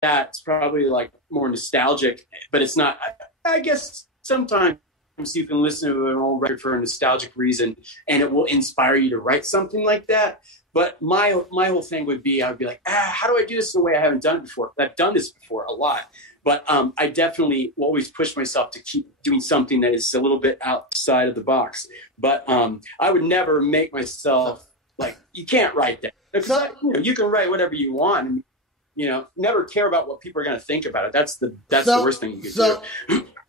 that's probably like more nostalgic, but it's not. I guess sometimes you can listen to an old record for a nostalgic reason, and it will inspire you to write something like that. But my whole thing would be, I would be like, how do I do this in a way I haven't done it before? I've done this before a lot, but I definitely will always push myself to keep doing something that is a little bit outside of the box. But I would never make myself like, you can't write that. Because you can write whatever you want, and never care about what people are going to think about it. That's the worst thing you can do.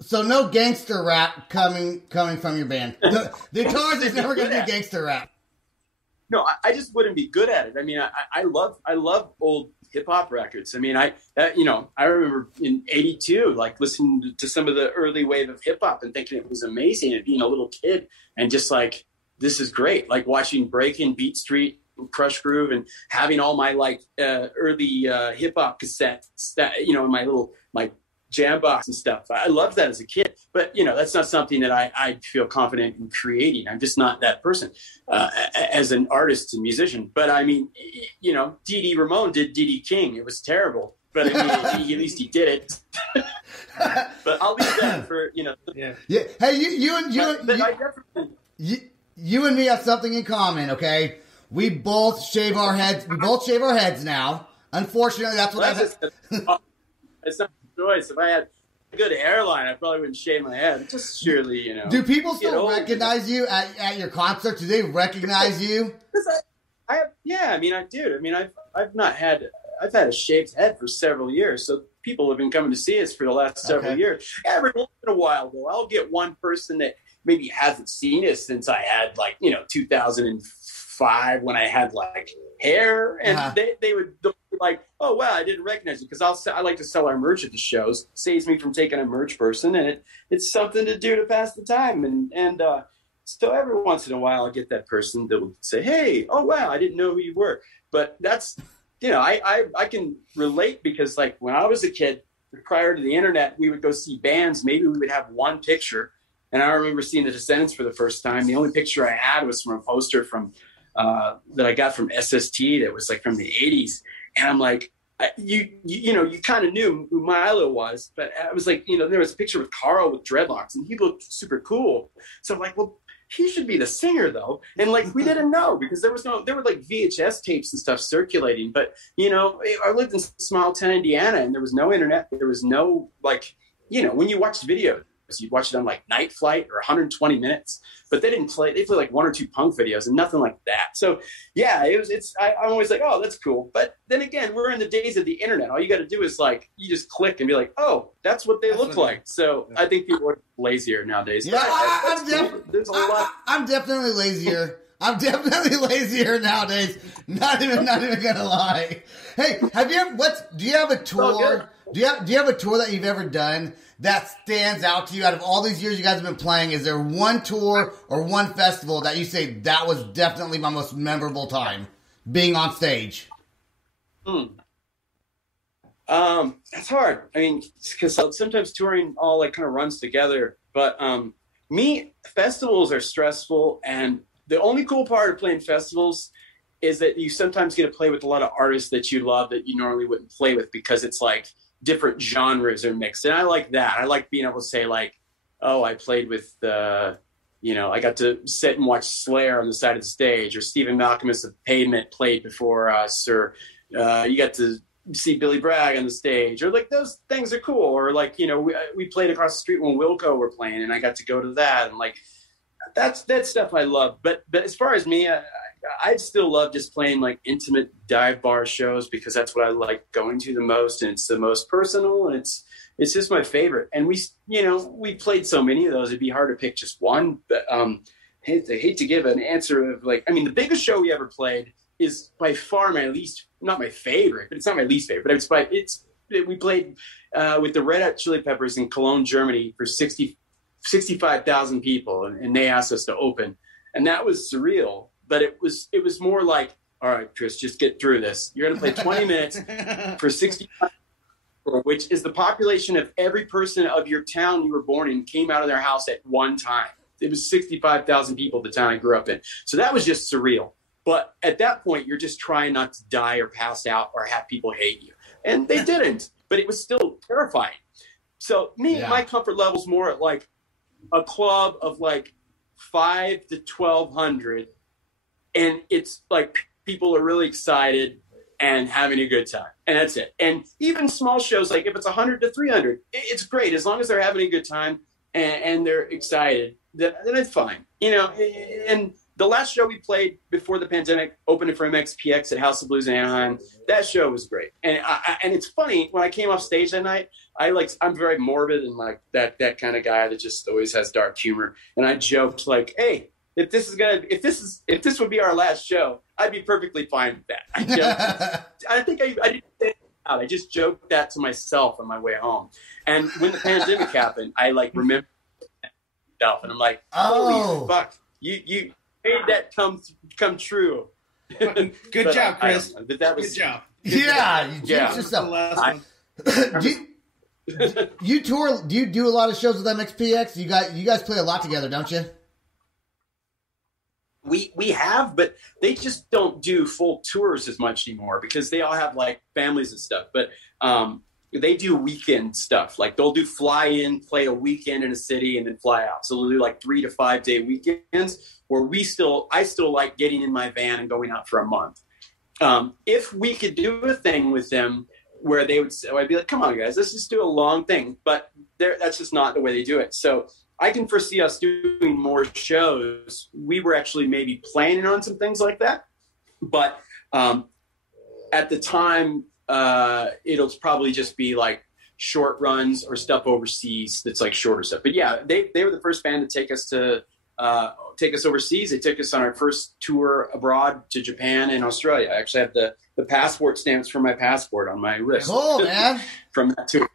So no gangster rap coming from your band. The Ataris is never going to do gangster rap. No, I just wouldn't be good at it. I mean, I love old hip hop records. I mean, I remember in '82, like listening to some of the early wave of hip hop and thinking it was amazing, and being a little kid and just like, this is great. Like watching Breakin', Beat Street, Crush Groove, and having all my like early hip hop cassettes that in my jam box and stuff. I loved that as a kid, but that's not something that I feel confident in creating. I'm just not that person as an artist and musician. But I mean, Dee Ramone did Dee King. It was terrible, but I mean, at least he did it. But I'll leave that for Yeah. Hey, you and me have something in common. Okay, we both shave our heads. We both shave our heads now. Unfortunately, that's what it's not a choice. If I had a good hairline, I probably wouldn't shave my head. Just surely, Do people still recognize you at your concerts? Do they recognize you? I mean, I do. I mean, I've had a shaved head for several years, so people have been coming to see us for the last several years. Every once in a while, though, I'll get one person that maybe hasn't seen us since I had 2005 when I had like hair, and they would be like, oh wow, I didn't recognize you, because I like to sell our merch at the shows. Saves me from taking a merch person, and it's something to do to pass the time, and so every once in a while I get that person that will say, hey, oh wow, I didn't know who you were. But that's I can relate, because like when I was a kid, prior to the internet, we would go see bands. Maybe we would have one picture. And I remember seeing the Descendants for the first time. The only picture I had was from a poster from that I got from SST that was like from the 80s. And I'm like, you kind of knew who Milo was, but I was like, there was a picture with Carl with dreadlocks, and he looked super cool. So I'm like, well, he should be the singer though. And like, we didn't know, because there were like VHS tapes and stuff circulating. But, I lived in small town Indiana, and there was no internet. There was no when you watched videos, you'd watch it on like Night Flight or 120 Minutes, but they played like one or two punk videos and nothing like that. So yeah, I'm always like, oh, that's cool. But then again, we're in the days of the internet. All you got to do is like, you just click and be like, oh, that's what they look like. So I think people are lazier nowadays. Yeah, I'm definitely lazier. I'm definitely lazier nowadays. Not even gonna lie. Hey, do you have a tour? Do you have a tour that you've ever done that stands out to you out of all these years you guys have been playing? Is there one tour or one festival that you say that was definitely my most memorable time being on stage? That's hard. I mean, because sometimes touring all like kind of runs together. But festivals are stressful, and the only cool part of playing festivals is that you sometimes get to play with a lot of artists that you love that you normally wouldn't play with, because it's like different genres are mixed. And I like that. I like being able to say like, oh, I played with, I got to sit and watch Slayer on the side of the stage, or Stephen Malcolmus of Pavement played before us, or you got to see Billy Bragg on the stage, or like those things are cool. Or like, we played across the street when Wilco were playing, and I got to go to that. And like, that's stuff I love. But as far as me, I'd still love just playing like intimate dive bar shows, because that's what I like going to the most, and it's the most personal, and it's just my favorite. And we played so many of those, it'd be hard to pick just one. But I hate to give an answer of like, I mean, the biggest show we ever played is by far not my favorite, but it's not my least favorite. But we played with the Red Hot Chili Peppers in Cologne, Germany for 65,000 people, and they asked us to open, and that was surreal. But it was more like, all right, Chris, just get through this. You're going to play 20 minutes for 65 people, which is the population of every person of your town you were born in came out of their house at one time. It was 65,000 people, the town I grew up in. So that was just surreal. But at that point, you're just trying not to die or pass out or have people hate you. And they didn't. but it was still terrifying. So my comfort level's more at like a club of like 5 to 1,200, and it's like people are really excited and having a good time, and that's it. And even small shows, like if it's 100 to 300, it's great as long as they're having a good time and they're excited. Then it's fine, you know. And the last show we played before the pandemic, opening for MXPX at House of Blues in Anaheim, that show was great. And and it's funny, when I came off stage that night, I'm very morbid and like that kind of guy that just always has dark humor. And I joked like, hey, if this would be our last show, I'd be perfectly fine with that. I joked. I think I didn't say it out. I just joked that to myself on my way home. And when the pandemic happened, I like remembered myself, and I'm like, holy fuck, you made that come true. Good job, Chris. But that was good job. Yeah, you jinxed yourself. You tour? Do you do a lot of shows with MXPX? You guys play a lot together, don't you? We have, but they just don't do full tours as much anymore because they all have like families and stuff. But they do weekend stuff. Like they'll do fly in, play a weekend in a city, and then fly out. So they'll do like 3 to 5 day weekends where I still like getting in my van and going out for a month. If we could do a thing with them where I'd be like, come on guys, let's just do a long thing. But that's just not the way they do it. So I can foresee us doing more shows. We were actually maybe planning on some things like that. But at the time, it'll probably just be like short runs or stuff overseas that's like shorter stuff. But yeah, they were the first band to take us overseas. They took us on our first tour abroad to Japan and Australia. I actually have the passport stamps for my passport on my wrist. Cool, man. From that tour.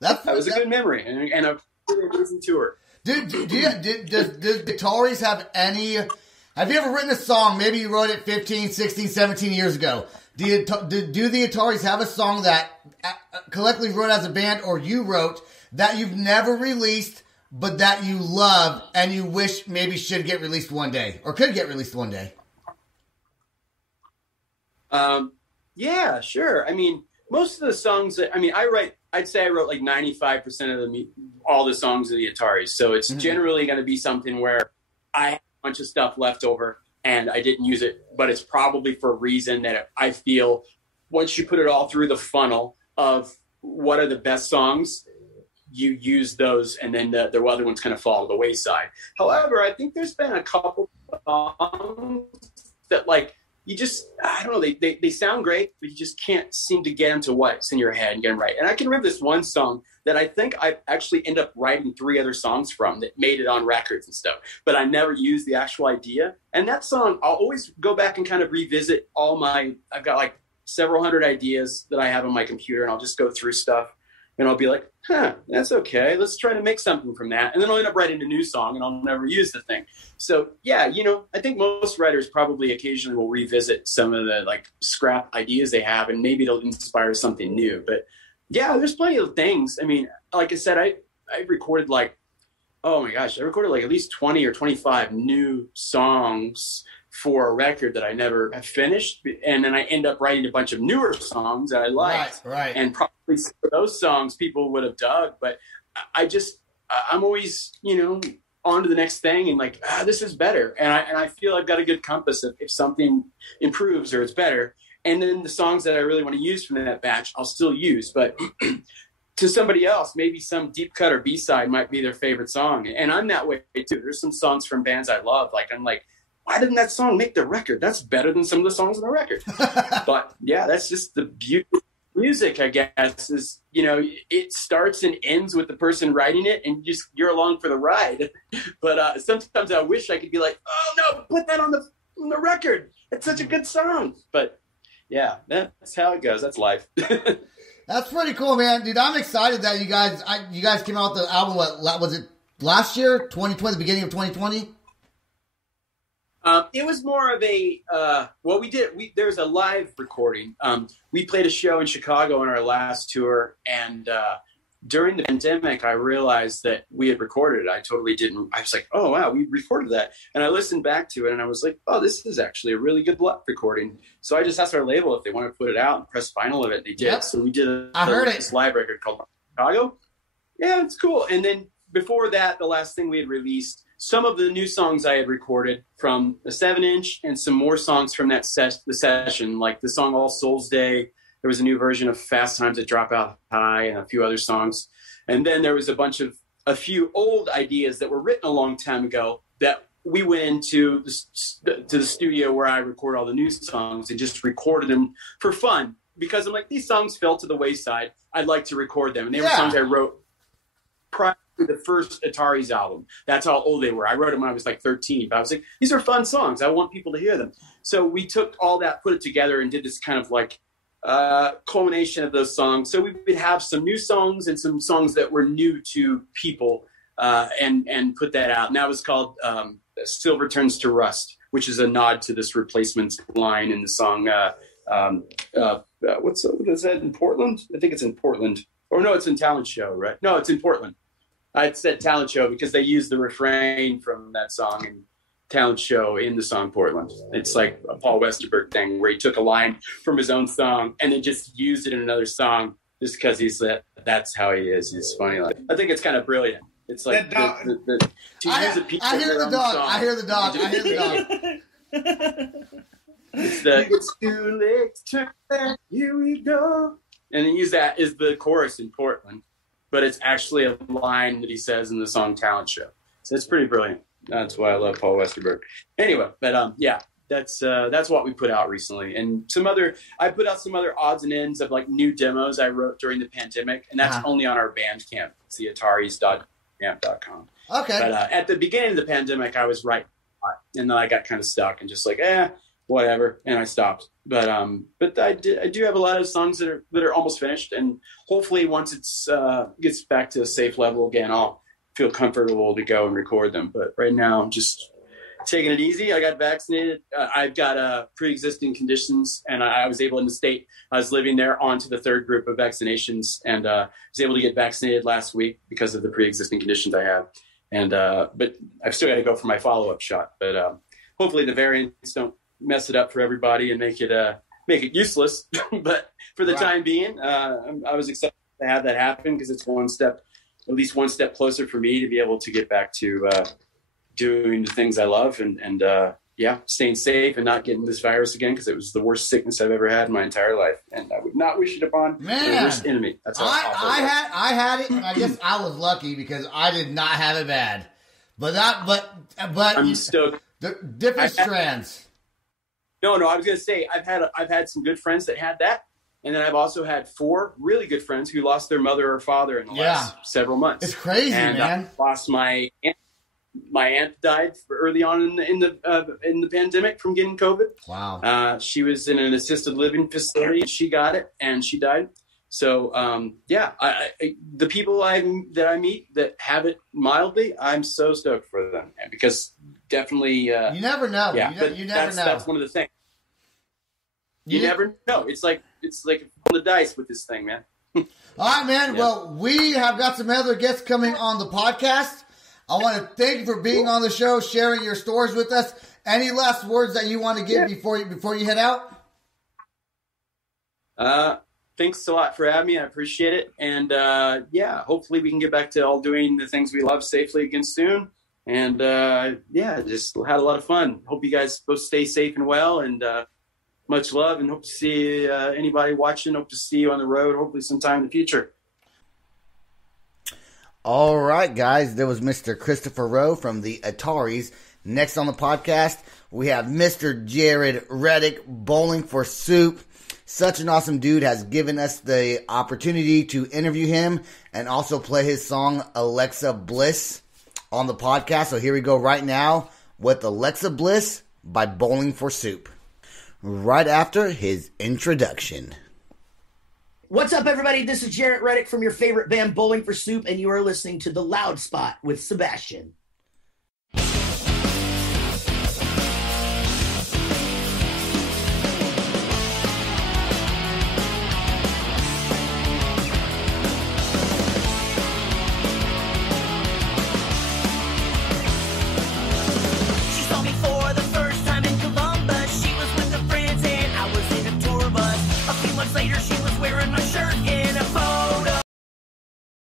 That was a good memory and a really amazing tour. Does the Ataris have you ever written a song, maybe you wrote it 15, 16, 17 years ago? Do the Ataris have a song that collectively wrote as a band or you wrote that you've never released but that you love and you wish maybe should get released one day or could get released one day? Yeah, sure. I mean, most of the songs that, I'd say I wrote like 95% of all the songs of the Ataris. So it's generally going to be something where I have a bunch of stuff left over and I didn't use it, but it's probably for a reason that I feel once you put it all through the funnel of what are the best songs, you use those and then the other ones kind of fall to the wayside. However, I think there's been a couple songs that like, I don't know, they sound great, but you just can't seem to get them to what's in your head and get them right. And I can remember this one song that I think I actually ended up writing 3 other songs from that made it on records and stuff, but I never used the actual idea. And that song, I'll always go back and kind of revisit I've got like several hundred ideas that I have on my computer, and I'll just go through stuff and I'll be like, that's okay. Let's try to make something from that. And then I'll end up writing a new song and I'll never use the thing. So yeah, I think most writers probably occasionally will revisit some of the like scrap ideas they have and maybe it'll inspire something new. But yeah, there's plenty of things. I mean, like I said, I recorded like, oh my gosh, I recorded like at least 20 or 25 new songs for a record that I never have finished. And then I end up writing a bunch of newer songs that I liked. Right. And probably for those songs people would have dug, but I'm always, on to the next thing and like, this is better. And I feel I've got a good compass of if something improves or it's better. And then the songs that I really want to use from that batch, I'll still use. But to somebody else, maybe some deep cut or B-side might be their favorite song. And I'm that way too. There's some songs from bands I love. Like, I'm like, why didn't that song make the record? That's better than some of the songs on the record. But yeah, that's just the beauty of music, I guess, is, it starts and ends with the person writing it and you're along for the ride. But sometimes I wish I could be like, oh no, put that on the record. It's such a good song. But yeah, that's how it goes. That's life. That's pretty cool, man. Dude, I'm excited that you guys came out with the album, what was it, last year? 2020, the beginning of 2020? It was more of a, there's a live recording. We played a show in Chicago on our last tour, and during the pandemic, I realized that we had recorded it. I totally didn't. I was like, oh, wow, we recorded that. And I listened back to it and I was like, oh, this is actually a really good recording. So I just asked our label if they wanted to put it out and press vinyl of it. They did. Yep. So we did this live record called Chicago. Yeah, it's cool. And then before that, the last thing we had released, some of the new songs I had recorded from the 7-inch and some more songs from that the session, like the song All Souls Day. There was a new version of Fast Times at Dropout High and a few other songs. And then there was a few old ideas that were written a long time ago that we went into the studio where I record all the new songs and just recorded them for fun. Because I'm like, these songs fell to the wayside. I'd like to record them. And they were songs I wrote prior to the first Ataris album. That's how old they were. I wrote them when I was like 13. But I was like, these are fun songs. I want people to hear them. So we took all that, put it together, and did this kind of like culmination of those songs. So we would have some new songs and some songs that were new to people and put that out. And that was called Silver Turns to Rust, which is a nod to this Replacements line in the song. What is that in Portland? I think it's in Portland. Or no, it's in Talent Show, right? No, it's in Portland. I said Talent Show because they used the refrain from that song in Talent Show in the song Portland. It's like a Paul Westerberg thing where he took a line from his own song and then just used it in another song just because that's how he is. He's funny. I think it's kind of brilliant. It's like I hear the dog. It's too late to turn back, here we go. And then use that as the chorus in Portland. But it's actually a line that he says in the song Talent Show. So it's pretty brilliant. That's why I love Paul Westerberg. Anyway, but that's what we put out recently. And I put out some other odds and ends of like new demos I wrote during the pandemic. And that's only on our Bandcamp. It's the ataris.bandcamp.com. Okay. But at the beginning of the pandemic, I was writing a lot. And then I got kind of stuck and just like, whatever, and I stopped. But I do have a lot of songs that are almost finished, and hopefully once it's gets back to a safe level again, I'll feel comfortable to go and record them. But right now, I'm just taking it easy. I got vaccinated. I've got pre-existing conditions, and I was able in the state. I was living there on to the third group of vaccinations, and was able to get vaccinated last week because of the pre-existing conditions I have. And but I've still got to go for my follow-up shot. But hopefully the variants don't mess it up for everybody and make it useless. But for the time being, I was excited to have that happen because it's at least one step closer for me to be able to get back to doing the things I love and staying safe and not getting this virus again, because it was the worst sickness I've ever had in my entire life, and I would not wish it upon the worst enemy. That's all. I had it, and I guess I was lucky because I did not have it bad. But I'm stoked. Different strands. No, I was going to say I've had some good friends that had that, and then I've also had 4 really good friends who lost their mother or father in the last several months. It's crazy, man. I lost my aunt. My aunt died early on in the pandemic from getting COVID. Wow. She was in an assisted living facility. She got it and she died. So the people that I meet that have it mildly, I'm so stoked for them, because definitely you never know. Yeah, you never know. That's one of the things. You never know. It's like on the dice with this thing, man. All right, man. Yeah. Well, we have got some other guests coming on the podcast. I want to thank you for being on the show, sharing your stories with us. Any last words that you want to give before you head out? Thanks a lot for having me. I appreciate it. And hopefully we can get back to all doing the things we love safely again soon. And just had a lot of fun. Hope you guys both stay safe and well, and much love, and hope to see anybody watching. Hope to see you on the road, hopefully sometime in the future. All right, guys, there was Mr. Kristopher Roe from the Ataris. Next on the podcast, we have Mr. Jaret Reddick, Bowling for Soup. Such an awesome dude, has given us the opportunity to interview him and also play his song Alexa Bliss on the podcast. So here we go right now with Alexa Bliss by Bowling for Soup, right after his introduction. What's up, everybody? This is Jaret Reddick from your favorite band, Bowling for Soup, and you are listening to The Loud Spot with Sebastian.